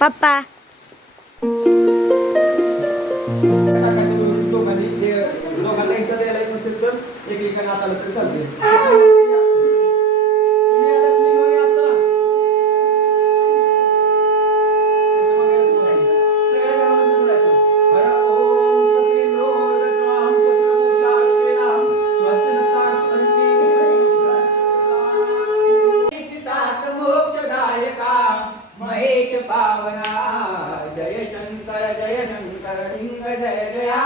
पप्पा. टाकायचे दोघांना हिस्सा द्यायला नसेल तर तरी चालते पावना जय शंकर जय शंकर लिंग जय जया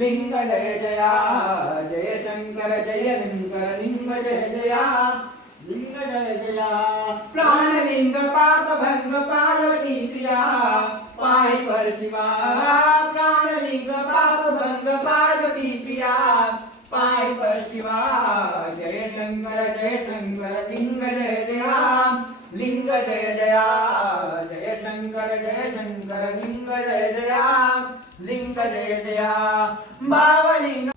लिंग जय जया जय शंकर जय शंकर लिंग जय जया लिंग जय जया प्राणलिंग पाप भंग पार्वती प्रिया पाय पर शिवा प्राणलिंग पाप भंग पार्वती प्रिया पाय पर शिवा जय शंकर जय शंकर लिंग जय जया लिंग जय जया जय शंकर जय शंकर लिंग जय जया लिंग जय जया भावलिंग.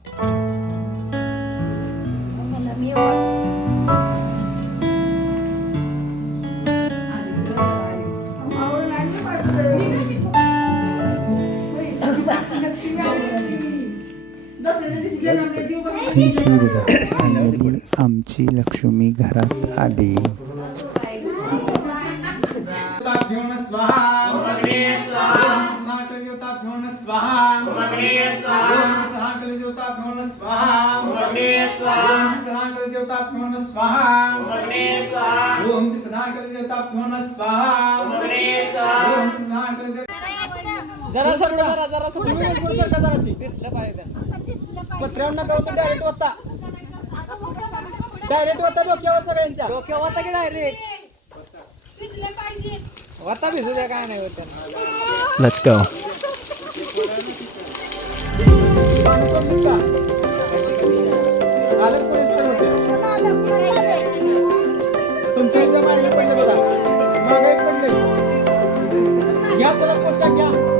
आणि आमची लक्ष्मी घरात आली. स्वाहा. महाकाली देवता घेऊन स्वाहा। ओम स्वाहा। ओम जरा जरा जरा तुम्ही दिसलं पाहिजे पत्र्यांना गवत डायरेक्ट होता डायरेक्ट होता डोक्यावर सगळ्यांच्या. डोक्यावर होता की डायरेक्ट होता भिजू द्या काय नाही होत लेट्स गो तुमच्या इथे पडले बघा. मागे एक पडले. घ्या चला पोशाख घ्या.